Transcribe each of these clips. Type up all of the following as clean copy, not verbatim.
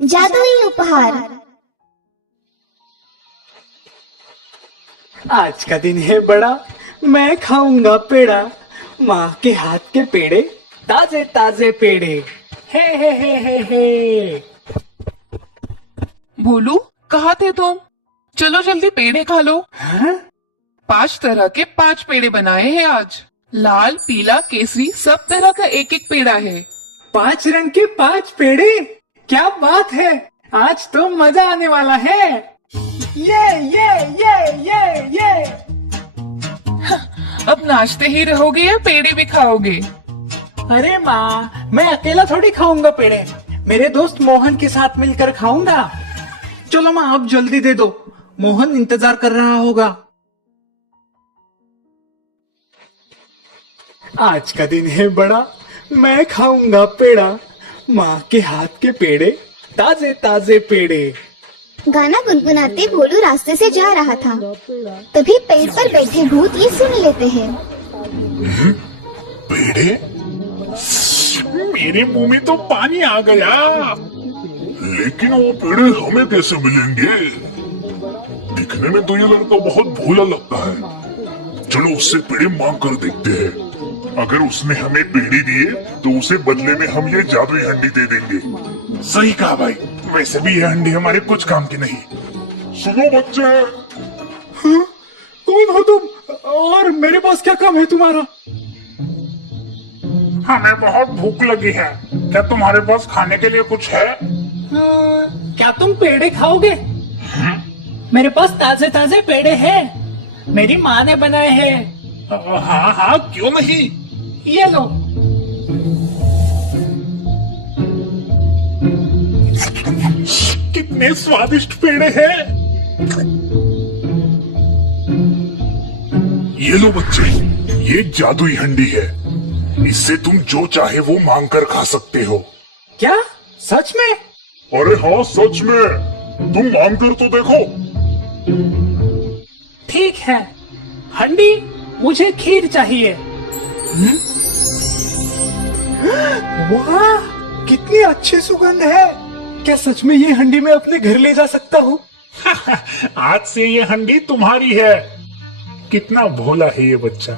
जादुई उपहार। आज का दिन है बड़ा, मैं खाऊंगा पेड़ा, माँ के हाथ के पेड़े, ताजे ताजे पेड़े। हे। भोलू, कहाँ थे तुम? चलो जल्दी पेड़े खा लो। हाँ? 5 तरह के 5 पेड़े बनाए हैं आज। लाल, पीला, केसरी, सब तरह का एक एक पेड़ा है। 5 रंग के 5 पेड़े, क्या बात है। आज तो मजा आने वाला है। ये। अब नाचते ही रहोगे या पेड़े भी खाओगे? अरे माँ, मैं अकेला थोड़ी खाऊंगा पेड़े, मेरे दोस्त मोहन के साथ मिलकर खाऊंगा। चलो माँ, अब जल्दी दे दो, मोहन इंतजार कर रहा होगा। आज का दिन है बड़ा, मैं खाऊंगा पेड़ा, माँ के हाथ के पेड़े, ताजे ताजे पेड़े। गाना गुनगुनाते भोलू रास्ते से जा रहा था। तभी पेड़ पर बैठे भूत ये सुन लेते हैं। पेड़े? मेरे मुंह में तो पानी आ गया। लेकिन वो पेड़े हमें कैसे मिलेंगे? दिखने में तो ये लड़का बहुत भोला लगता है। चलो उससे पेड़े मांग कर देखते हैं। अगर उसने हमें पेड़े दिए तो उसे बदले में हम ये जादुई हंडी दे देंगे। सही कहा भाई, वैसे भी ये हंडी हमारे कुछ काम की नहीं। सुनो बच्चे। हाँ? कौन हो तुम और मेरे पास क्या काम है तुम्हारा? हमें बहुत भूख लगी है, क्या तुम्हारे पास खाने के लिए कुछ है? क्या तुम पेड़े खाओगे? मेरे पास ताजे ताजे पेड़े हैं, मेरी माँ ने बनाए हैं। हाँ, क्यों नहीं। ये लो। कितने स्वादिष्ट पेड़े हैं। ये लो बच्चे, ये जादुई हंडी है। इससे तुम जो चाहे वो मांग कर खा सकते हो। क्या सच में? अरे हाँ, सच में। तुम मांग कर तो देखो। ठीक है, हंडी, मुझे खीर चाहिए। वाह, कितनी अच्छी सुगंध है। क्या सच में ये हंडी मैं अपने घर ले जा सकता हूँ? आज से ये हंडी तुम्हारी है। कितना भोला है ये बच्चा।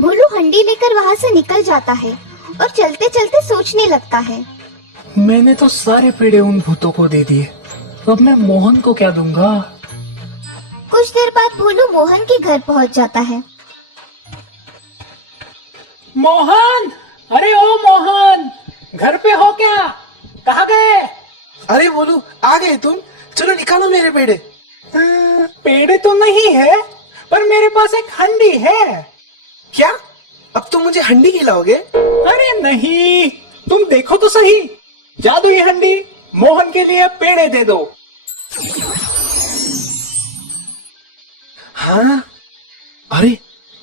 भोलू हंडी लेकर वहाँ से निकल जाता है और चलते चलते सोचने लगता है। मैंने तो सारे पेड़े उन भूतों को दे दिए, अब मैं मोहन को क्या दूंगा? कुछ देर बाद भोलू मोहन के घर पहुँच जाता है। मोहन, अरे ओ मोहन, घर पे हो क्या? कहाँ गए? अरे बोलू, आ गए तुम? चलो निकालो मेरे पेड़े। पेड़े तो नहीं है, पर मेरे पास एक हंडी है। क्या? अब तुम मुझे हंडी खिलाओगे? अरे नहीं, तुम देखो तो सही, जादुई हंडी। मोहन के लिए पेड़े दे दो। हाँ, अरे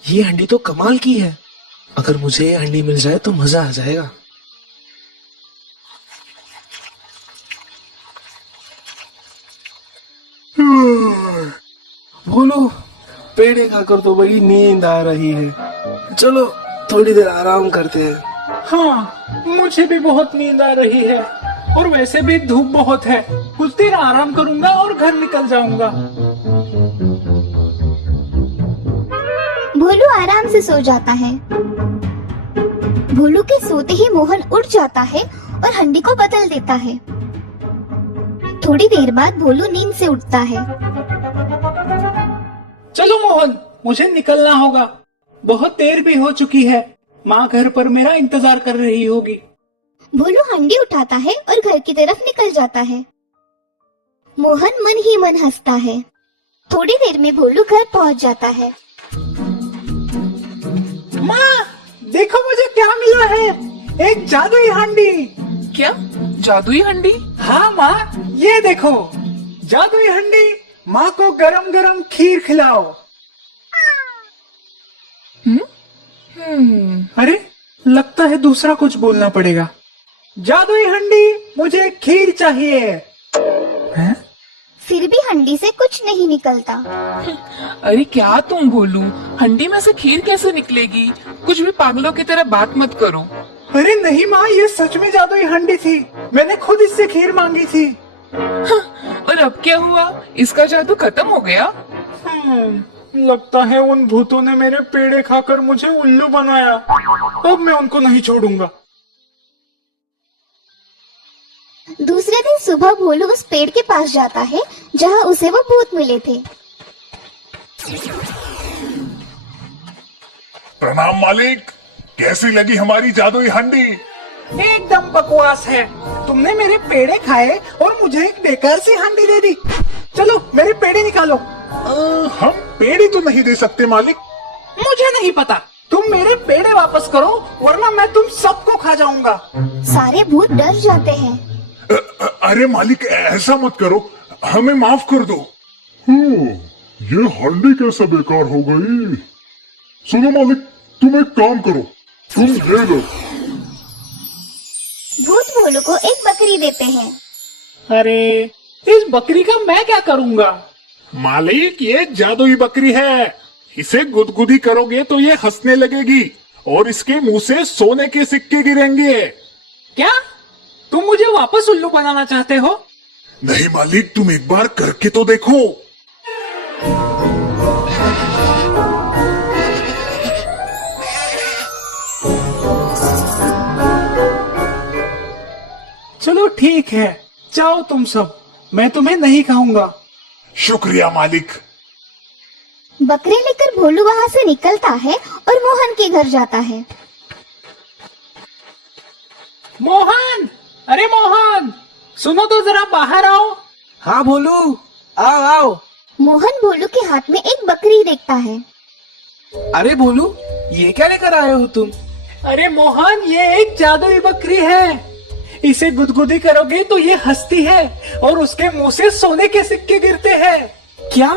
ये हंडी तो कमाल की है। अगर मुझे ये हंडी मिल जाए तो मजा आ जाएगा। बोलो, पेड़े खाकर तो बड़ी नींद आ रही है। चलो थोड़ी देर आराम करते हैं। हाँ, मुझे भी बहुत नींद आ रही है, और वैसे भी धूप बहुत है। कुछ देर आराम करूंगा और घर निकल जाऊंगा। भोलू आराम से सो जाता है। भोलू के सोते ही मोहन उठ जाता है और हंडी को बदल देता है। थोड़ी देर बाद भोलू नींद से उठता है। चलो मोहन, मुझे निकलना होगा, बहुत देर भी हो चुकी है। माँ घर पर मेरा इंतजार कर रही होगी। भोलू हंडी उठाता है और घर की तरफ निकल जाता है। मोहन मन ही मन हंसता है। थोड़ी देर में भोलू घर पहुंच जाता है। माँ, देखो मुझे क्या मिला है, एक जादुई हंडी। क्या? जादुई हंडी? हाँ माँ, ये देखो, जादुई हंडी। माँ को गरम गरम खीर खिलाओ। अरे, लगता है दूसरा कुछ बोलना पड़ेगा। जादुई हंडी, मुझे खीर चाहिए। हैं? फिर भी हंडी से कुछ नहीं निकलता। अरे क्या तुम भोलू, हंडी में से खीर कैसे निकलेगी? कुछ भी पागलों की तरह बात मत करो। अरे नहीं माँ, ये सच में जादुई हांडी थी। मैंने खुद इससे खीर मांगी थी। और अब क्या हुआ? इसका जादू खत्म हो गया? लगता है उन भूतों ने मेरे पेड़े खाकर मुझे उल्लू बनाया। अब मैं उनको नहीं छोड़ूंगा। दूसरे दिन सुबह भोलू उस पेड़ के पास जाता है जहाँ उसे वो भूत मिले थे। प्रणाम मालिक, कैसी लगी हमारी जादुई हांडी? एकदम बकवास है। तुमने मेरे पेड़े खाए और मुझे एक बेकार सी हांडी दे दी। चलो मेरे पेड़े निकालो। हम पेड़े तो नहीं दे सकते मालिक। मुझे नहीं पता, तुम मेरे पेड़े वापस करो वरना मैं तुम सबको खा जाऊंगा। सारे भूत डर जाते हैं। अरे मालिक, ऐसा मत करो, हमें माफ कर दो। ये हांडी कैसे बेकार हो गई? सुनो मालिक, तुम एक काम करो, तुम ले लो। भूत भोलू को एक बकरी देते हैं। अरे इस बकरी का मैं क्या करूंगा? मालिक, ये जादुई बकरी है। इसे गुदगुदी करोगे तो ये हंसने लगेगी और इसके मुंह से सोने के सिक्के गिरेंगे। क्या तुम मुझे वापस उल्लू बनाना चाहते हो? नहीं मालिक, तुम एक बार करके तो देखो। चलो ठीक है, जाओ तुम सब, मैं तुम्हें नहीं खाऊंगा। शुक्रिया मालिक। बकरे लेकर भोलू वहाँ से निकलता है और मोहन के घर जाता है। मोहन, अरे मोहन, सुनो तो जरा, बाहर आओ। हाँ भोलू, आओ आओ। मोहन भोलू के हाथ में एक बकरी देखता है। अरे भोलू, ये क्या लेकर आए हो तुम? अरे मोहन, ये एक जादुई बकरी है। इसे गुदगुदी करोगे तो ये हंसती है और उसके मुंह से सोने के सिक्के गिरते हैं। क्या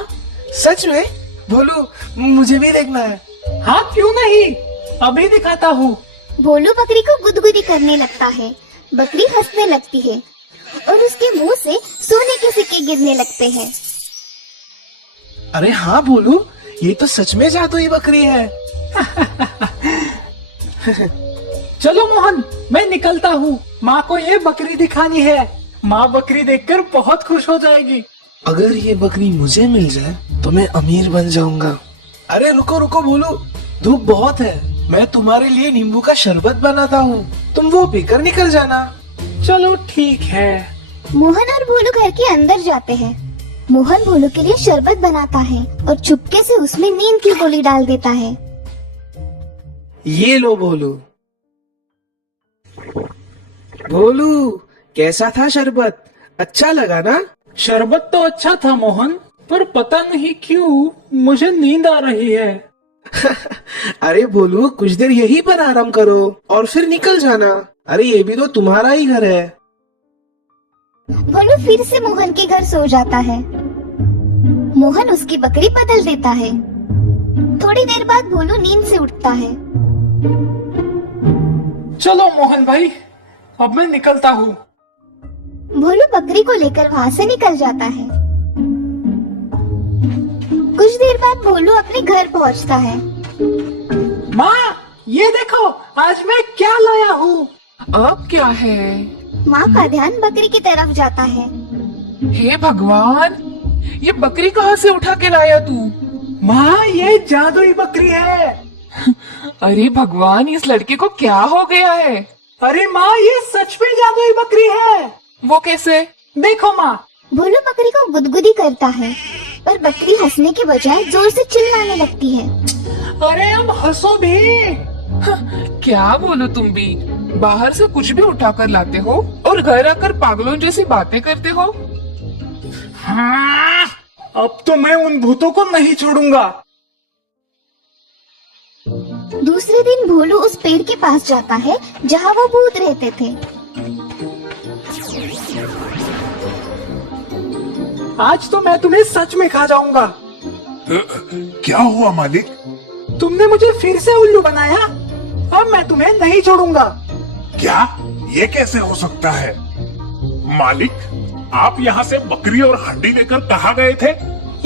सच में? भोलू, मुझे भी देखना है। हाँ क्यों नहीं, अभी दिखाता हूँ। भोलू बकरी को गुदगुदी करने लगता है। बकरी हंसने लगती है और उसके मुंह से सोने के सिक्के गिरने लगते हैं। अरे हाँ भोलू, ये तो सच में जादुई बकरी है। चलो मोहन, मैं निकलता हूँ। माँ को ये बकरी दिखानी है। माँ बकरी देखकर बहुत खुश हो जाएगी। अगर ये बकरी मुझे मिल जाए तो मैं अमीर बन जाऊंगा। अरे रुको रुको भोलू, धूप बहुत है। मैं तुम्हारे लिए नींबू का शरबत बनाता हूँ, तुम वो पीकर निकल जाना। चलो ठीक है। मोहन और भोलू घर के अंदर जाते हैं। मोहन भोलू के लिए शरबत बनाता है और चुपके से उसमें नींद की गोली डाल देता है। ये लो भोलू। भोलू, कैसा था शरबत? अच्छा लगा ना? शरबत तो अच्छा था मोहन, पर पता नहीं क्यों मुझे नींद आ रही है। अरे भोलू, कुछ देर यहीं पर आराम करो और फिर निकल जाना। अरे ये भी तो तुम्हारा ही घर है। भोलू फिर से मोहन के घर सो जाता है। मोहन उसकी बकरी बदल देता है। थोड़ी देर बाद भोलू नींद से उठता है। चलो मोहन भाई, अब मैं निकलता हूँ। भोलू बकरी को लेकर वहाँ से निकल जाता है। कुछ देर बाद भोलू अपने घर पहुँचता है। माँ, ये देखो आज मैं क्या लाया हूँ। अब क्या है? माँ का ध्यान बकरी की तरफ जाता है। हे भगवान, ये बकरी कहाँ से उठा के लाया तू? माँ, ये जादुई बकरी है। अरे भगवान, इस लड़के को क्या हो गया है? अरे माँ, ये सच में जादुई बकरी है। वो कैसे? देखो माँ। भोलू बकरी को गुदगुदी करता है, पर बकरी हंसने के बजाय जोर से चिल्लाने लगती है। अरे अब हंसो भी। क्या बोलो तुम भी? बाहर से कुछ भी उठा कर लाते हो और घर आकर पागलों जैसी बातें करते हो। हाँ, अब तो मैं उन भूतों को नहीं छोड़ूंगा। दूसरे दिन भोलू उस पेड़ के पास जाता है जहाँ वो भूत रहते थे। आज तो मैं तुम्हें सच में खा जाऊंगा। क्या हुआ मालिक? तुमने मुझे फिर से उल्लू बनाया। अब मैं तुम्हें नहीं छोड़ूंगा। क्या? ये कैसे हो सकता है? मालिक, आप यहाँ से बकरी और हांडी लेकर कहाँ गए थे?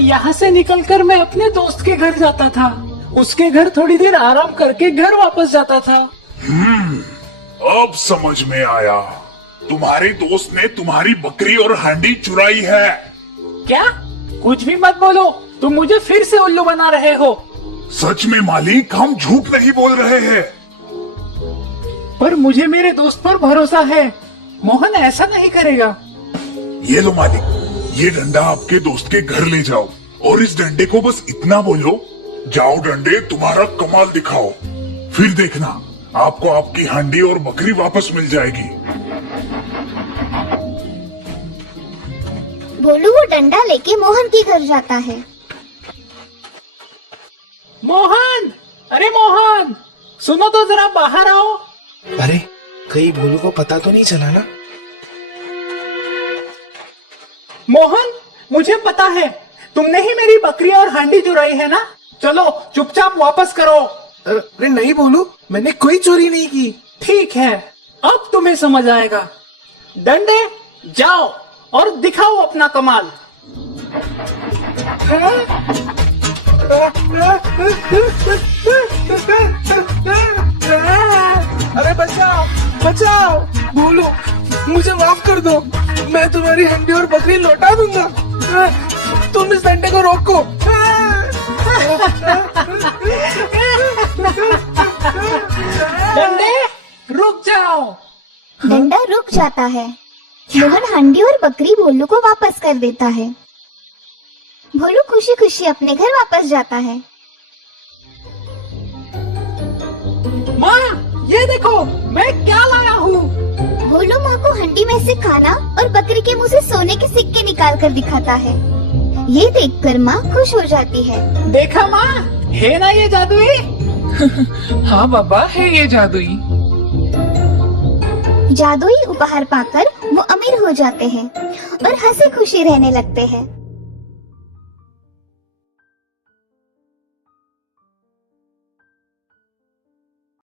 यहाँ से निकलकर मैं अपने दोस्त के घर जाता था। उसके घर थोड़ी देर आराम करके घर वापस जाता था। अब समझ में आया, तुम्हारे दोस्त ने तुम्हारी बकरी और हांडी चुराई है। क्या? कुछ भी मत बोलो, तुम मुझे फिर से उल्लू बना रहे हो। सच में मालिक, हम झूठ नहीं बोल रहे हैं। पर मुझे मेरे दोस्त पर भरोसा है, मोहन ऐसा नहीं करेगा। ये लो मालिक, ये डंडा आपके दोस्त के घर ले जाओ और इस डंडे को बस इतना बोलो, जाओ डंडे तुम्हारा कमाल दिखाओ। फिर देखना, आपको आपकी हांडी और बकरी वापस मिल जाएगी। भोलू वो डंडा लेके मोहन के घर जाता है। मोहन, अरे मोहन, सुनो तो जरा, बाहर आओ। अरे कहीं भोलू को पता तो नहीं चला ना? मोहन, मुझे पता है, तुमने ही मेरी बकरी और हांडी चुराई है ना? चलो चुपचाप वापस करो। अरे नहीं भोलू, मैंने कोई चोरी नहीं की। ठीक है, अब तुम्हें समझ आएगा। डंडे, जाओ और दिखाओ अपना कमाल। अरे बचाओ बचाओ, भोलू मुझे माफ कर दो, मैं तुम्हारी हंडी और बकरी लौटा दूंगा। तुम इस डंडे को रोको। डंडे, रुक जाओ। डंडा रुक जाता है। मोहन हांडी और बकरी भोलू को वापस कर देता है। भोलू खुशी खुशी अपने घर वापस जाता है। माँ, ये देखो मैं क्या लाया हूँ। भोलू माँ को हंडी में से खाना और बकरी के मुंह से सोने के सिक्के निकाल कर दिखाता है। ये देखकर माँ खुश हो जाती है। देखा माँ, है ना ये जादुई? हाँ बाबा, है ये जादुई। जादुई उपहार पाकर वो अमीर हो जाते हैं और हंसी खुशी रहने लगते हैं।